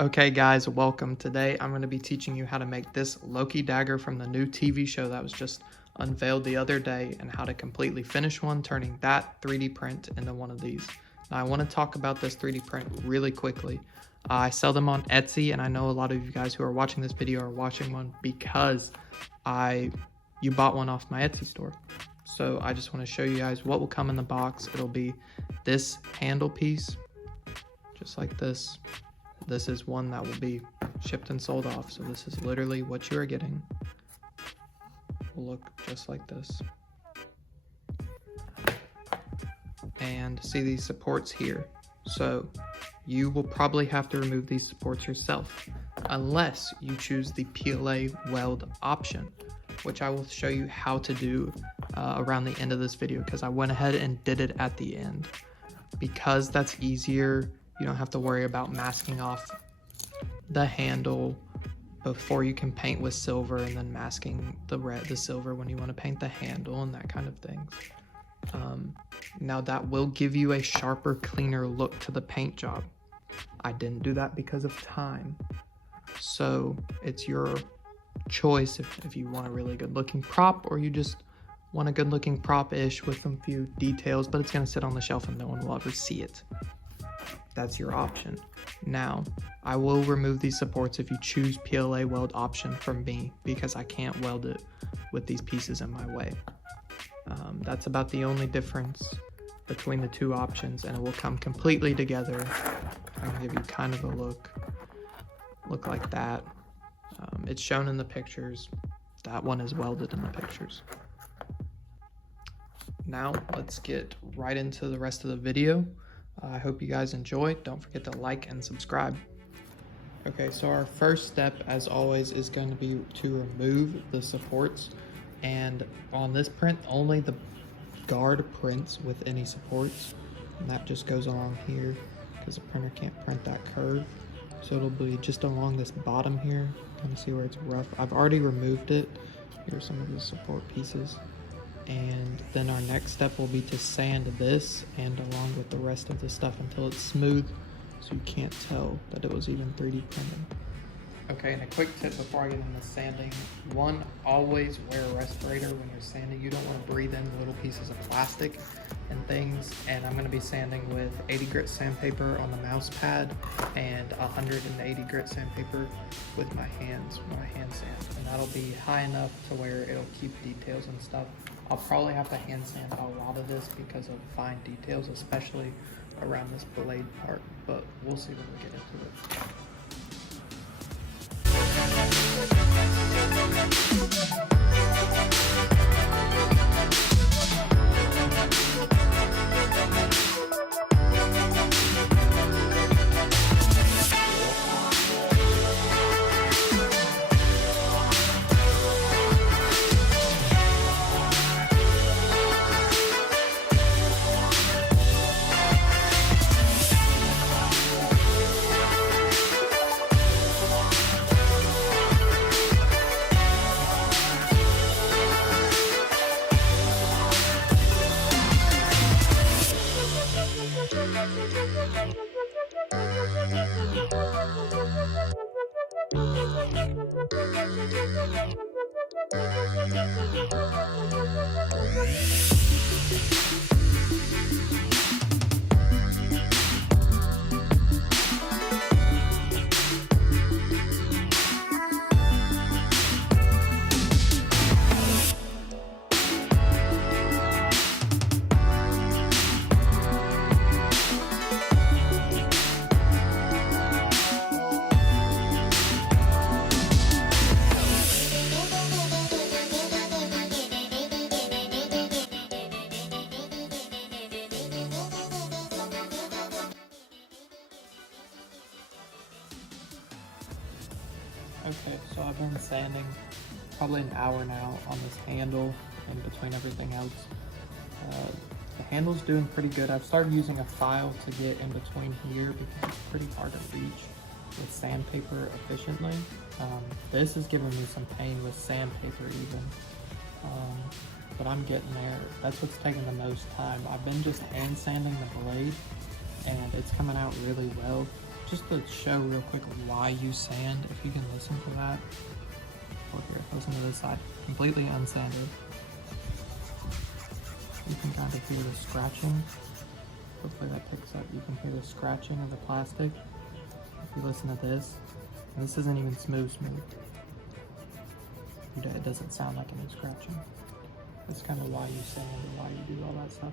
Okay guys, welcome. Today I'm going to be teaching you how to make this Loki dagger from the new TV show that was just unveiled the other day, and how to completely finish one, turning that 3D print into one of these. Now I want to talk about this 3D print really quickly. I sell them on Etsy, and I know a lot of you guys who are watching this video are watching one because you bought one off my Etsy store. So I just want to show you guys what will come in the box. It'll be this handle piece, just like this. This is one that will be shipped and sold off. So this is literally what you are getting. Will look just like this. And see these supports here. So you will probably have to remove these supports yourself, unless you choose the PLA weld option, which I will show you how to do around the end of this video, because I went ahead and did it at the end. Because that's easier, you don't have to worry about masking off the handle before you can paint with silver, and then masking the silver when you want to paint the handle and that kind of thing. Now that will give you a sharper, cleaner look to the paint job. I didn't do that because of time. So it's your choice if you want a really good looking prop, or you just want a good looking prop-ish with some few details, but it's going to sit on the shelf and no one will ever see it. That's your option. Now, I will remove these supports if you choose PLA weld option from me, because I can't weld it with these pieces in my way. That's about the only difference between the two options, and it will come completely together. I can give you kind of a look like that. It's shown in the pictures. That one is welded in the pictures. Now, let's get right into the rest of the video. I hope you guys enjoy. Don't forget to like and subscribe. Okay, so our first step, as always, is going to be to remove the supports. And on this print, only the guard prints with any supports. And that just goes along here, because the printer can't print that curve. So it'll be just along this bottom here. Kind of see where it's rough. I've already removed it. Here's some of the support pieces. And then our next step will be to sand this and along with the rest of the stuff until it's smooth, so you can't tell that it was even 3D printed. Okay, and a quick tip before I get into sanding. One, always wear a respirator when you're sanding. You don't want to breathe in little pieces of plastic and things. And I'm going to be sanding with 80 grit sandpaper on the mouse pad and 180 grit sandpaper with my hands when I hand sand. And that'll be high enough to where it'll keep details and stuff. I'll probably have to hand sand a lot of this because of fine details, especially around this blade part, but we'll see when we get into it. Okay, so I've been sanding probably an hour now on this handle in between everything else. The handle's doing pretty good. I've started using a file to get in between here because it's pretty hard to reach with sandpaper efficiently. This is giving me some pain with sandpaper even, but I'm getting there. That's what's taking the most time. I've been just hand sanding the blade and it's coming out really well. just to show real quick why you sand, if you can listen to that. Or here, listen to this side, completely unsanded. You can kind of hear the scratching. Hopefully that picks up. You can hear the scratching of the plastic. If you listen to this, this isn't even smooth. It doesn't sound like any scratching. That's kind of why you sand and why you do all that stuff.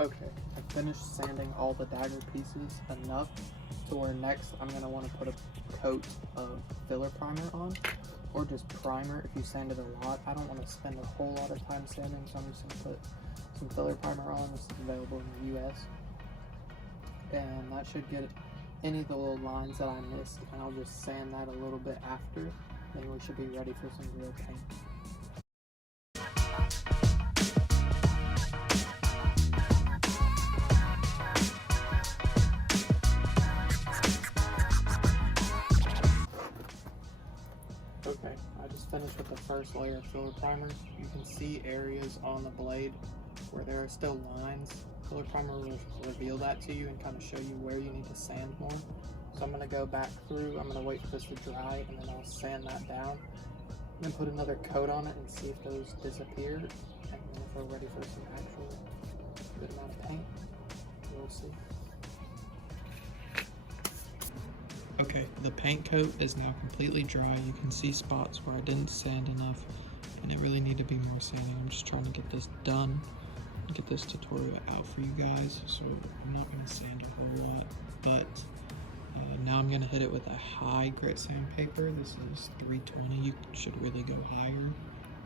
Okay, I finished sanding all the dagger pieces enough to where next I'm going to want to put a coat of filler primer on, or just primer if you sand it a lot. I don't want to spend a whole lot of time sanding, so I'm just going to put some filler primer on. This is available in the US. And that should get any of the little lines that I missed, and I'll just sand that a little bit after. Then we should be ready for some real paint. Okay, I just finished with the first layer of filler primer. You can see areas on the blade where there are still lines. Filler primer will reveal that to you and kind of show you where you need to sand more. So I'm going to go back through, I'm going to wait for this to dry, and then I'll sand that down. Then put another coat on it and see if those disappear. And then if we're ready for some actual good amount of paint, we'll see. Okay, the paint coat is now completely dry. You can see spots where I didn't sand enough, and it really need to be more sanding. I'm just trying to get this done, get this tutorial out for you guys, so I'm not going to sand a whole lot, but now I'm going to hit it with a high grit sandpaper. This is 320. You should really go higher,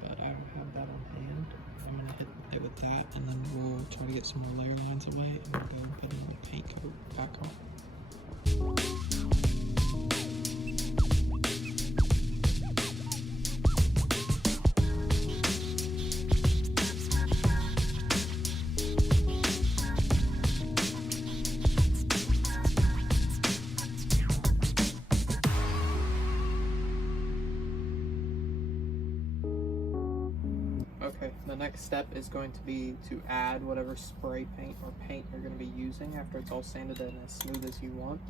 but I don't have that on hand. I'm going to hit it with that, and then we'll try to get some more layer lines away, and we'll go and put in the paint coat back on. Okay, the next step is going to be to add whatever spray paint or paint you're going to be using after it's all sanded and as smooth as you want.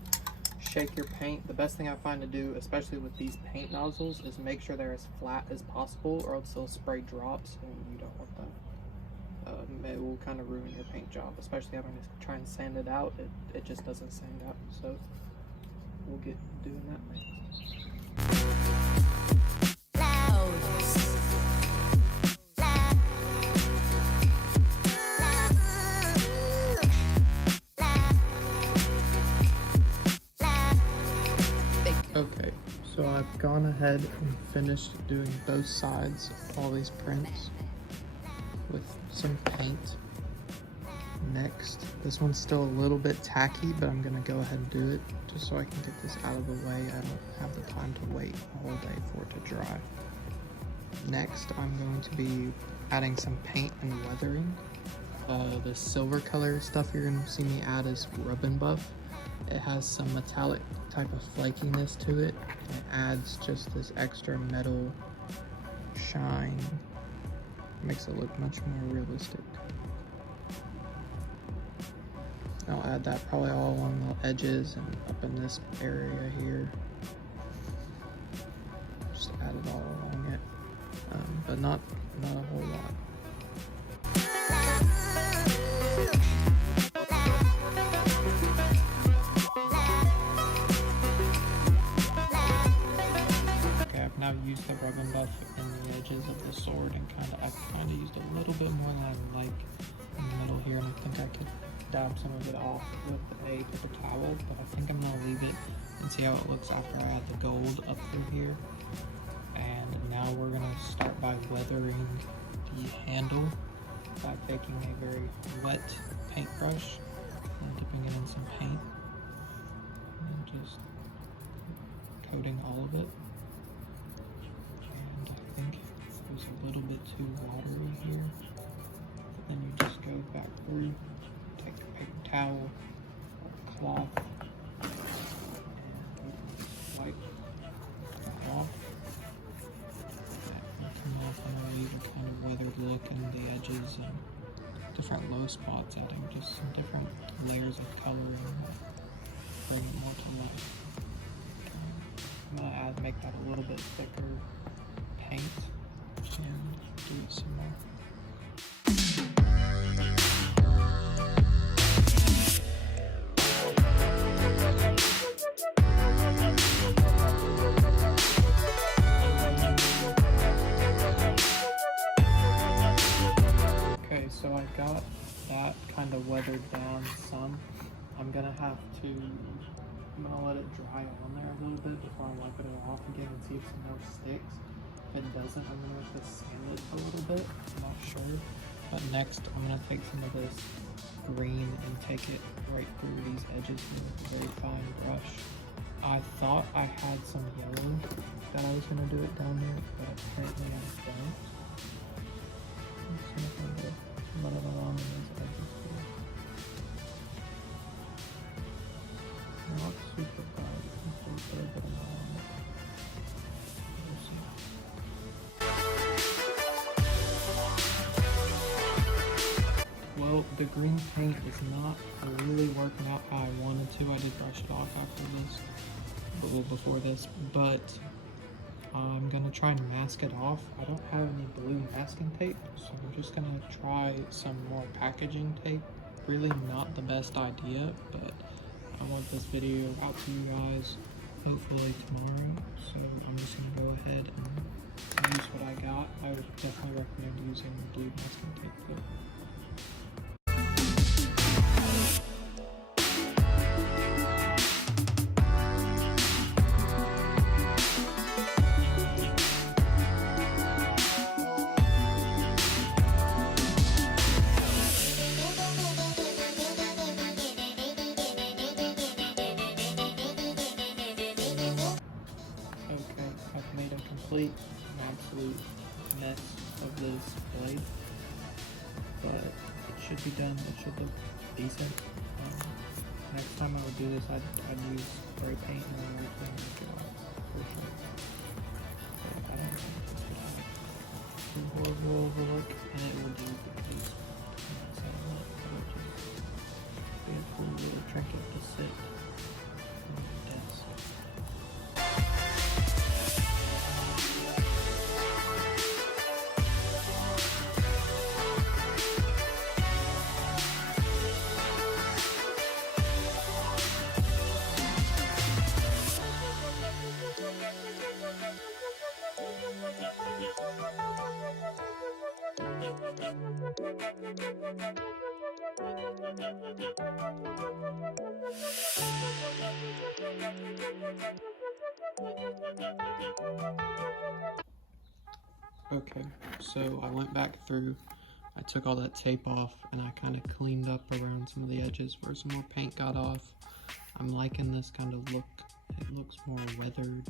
Shake your paint. The best thing I find to do, especially with these paint nozzles, is make sure they're as flat as possible, or else they'll spray drops, and you don't want that. It will kind of ruin your paint job, especially having to try and sand it out. It just doesn't sand out, so we'll get doing that next. Okay, so I've gone ahead and finished doing both sides of all these prints with some paint. Next, this one's still a little bit tacky, but I'm gonna go ahead and do it just so I can get this out of the way. I don't have the time to wait a whole day for it to dry. Next, I'm going to be adding some paint and weathering. The silver color stuff you're gonna see me add is Rub and Buff. It has some metallic type of flakiness to it. It adds just this extra metal shine. Makes it look much more realistic. I'll add that probably all along the edges and up in this area here. Just add it all along it, but not a whole lot. Now used the Rub and Buff in the edges of the sword, and I've kind of used a little bit more than I like in the middle here, and I think I could dab some of it off with a paper towel, but I think I'm gonna leave it and see how it looks after I add the gold up through here. And now we're gonna start by weathering the handle by taking a very wet paintbrush and dipping it in some paint and just coating all of it. I think it was a little bit too watery here. Then you just go back through, take a paper towel or cloth, and wipe it off. That can come off and leave a kind of weathered look in the edges and different low spots, adding just some different layers of color and bring it more to life. I'm gonna make that a little bit thicker paint and do it some more. Okay, so I got that kind of weathered down some. I'm gonna let it dry on there a little bit before I wipe it off again and see if some more sticks. If it doesn't, I'm gonna have to sand it a little bit. I'm not sure. But next, I'm gonna take some of this green and take it right through these edges with a very fine brush. I thought I had some yellow that I was gonna do it down there, but apparently I don't. Let's see if I can get a little bit along those edges here. Not super bright, it's a little bit of well, the green paint is not really working out how I wanted to. I did brush it off after this, before this, but I'm gonna try and mask it off. I don't have any blue masking tape, so I'm just gonna try some more packaging tape. Really not the best idea, but I want this video out to you guys hopefully tomorrow, so I'm just gonna go ahead and use what I got. I would definitely recommend using blue masking tape though. Complete absolute mess of this blade, but it should be done. It should look decent. Next time I would do this, I'd use spray paint and then everything to make it off for sure. But I don't know, it's just a horrible look, and it will do because it would just be a cool little trinket to sit on the desk. Okay, so I went back through, I took all that tape off, and I kind of cleaned up around some of the edges where some more paint got off. I'm liking this kind of look. It looks more weathered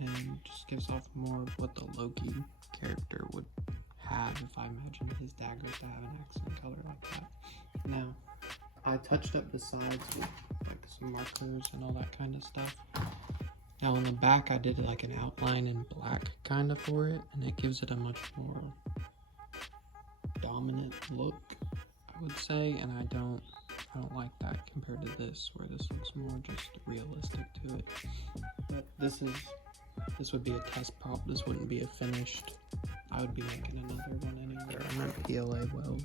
and just gives off more of what the Loki character would have if I imagined his daggers to have an accent color like that. Now, I touched up the sides with like some markers and all that kind of stuff. Now on the back I did like an outline in black kind of for it, and it gives it a much more dominant look, I would say, and I don't like that compared to this, where this looks more just realistic to it. But this would be a test prop. This wouldn't be a finished. I would be making another one anyway. I'm at PLA Weld.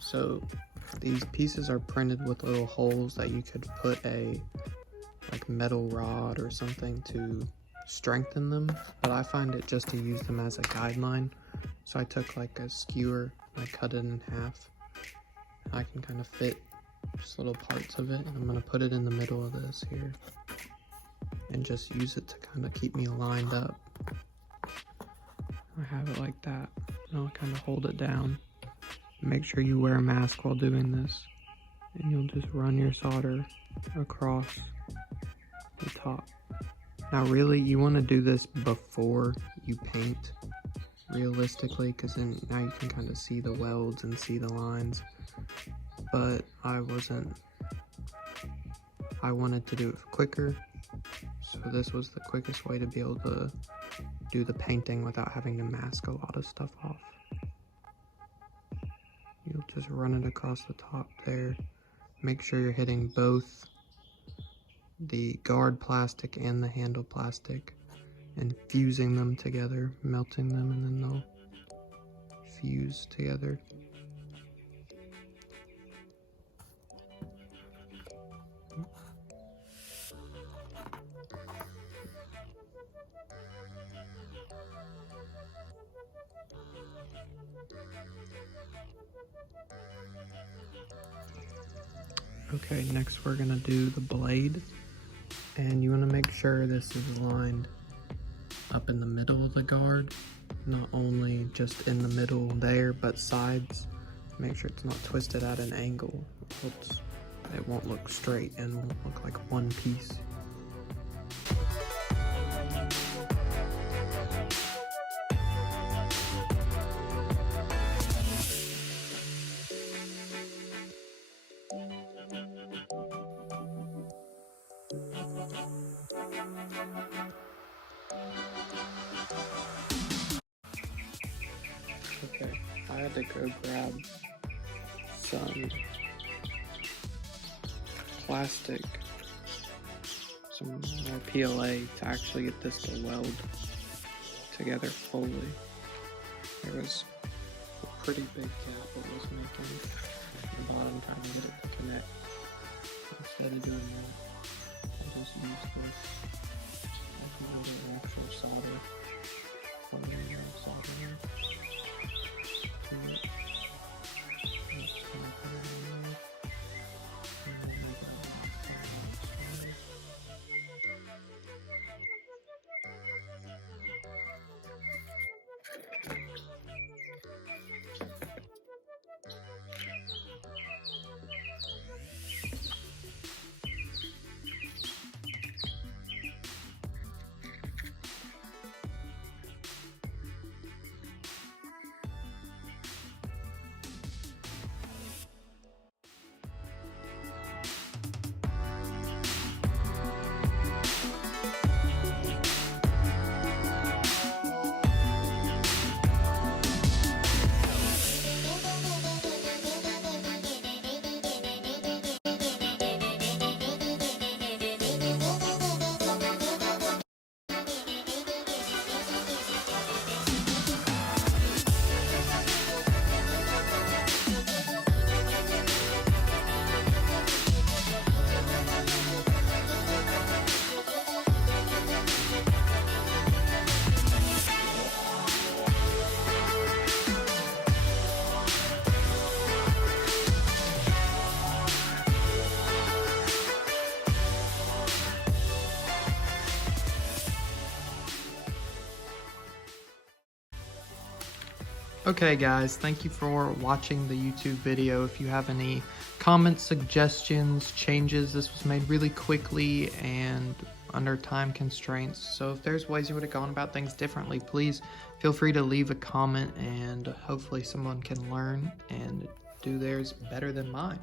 So these pieces are printed with little holes that you could put a like metal rod or something to strengthen them, but I find it just to use them as a guideline. So I took like a skewer, I cut it in half. I can kind of fit just little parts of it, and I'm gonna put it in the middle of this here and just use it to kind of keep me lined up. I have it like that, and I'll kind of hold it down. Make sure you wear a mask while doing this, and you'll just run your solder across the top. Now really, you want to do this before you paint, realistically, because then now you can kind of see the welds and see the lines. But I wanted to do it quicker, so this was the quickest way to be able to do the painting without having to mask a lot of stuff off. You'll just run it across the top there. Make sure you're hitting both the guard plastic and the handle plastic and fusing them together, melting them, and then they'll fuse together. Okay, next we're gonna do the blade, and you wanna make sure this is lined up in the middle of the guard, not only just in the middle there, but sides. Make sure it's not twisted at an angle. It won't look straight and won't look like one piece. Okay, I had to go grab some plastic, some more PLA to actually get this to weld together fully. There was a pretty big gap it was making at the bottom, trying to get it to connect. Instead of doing that, I just used this like a little extra solder. Okay guys, thank you for watching the YouTube video. If you have any comments, suggestions, changes, this was made really quickly and under time constraints. So if there's ways you would have gone about things differently, please feel free to leave a comment and hopefully someone can learn and do theirs better than mine.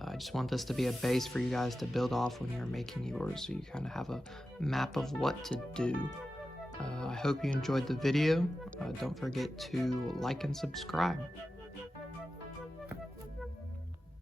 I just want this to be a base for you guys to build off when you're making yours, so you kind of have a map of what to do. I hope you enjoyed the video. Don't forget to like and subscribe.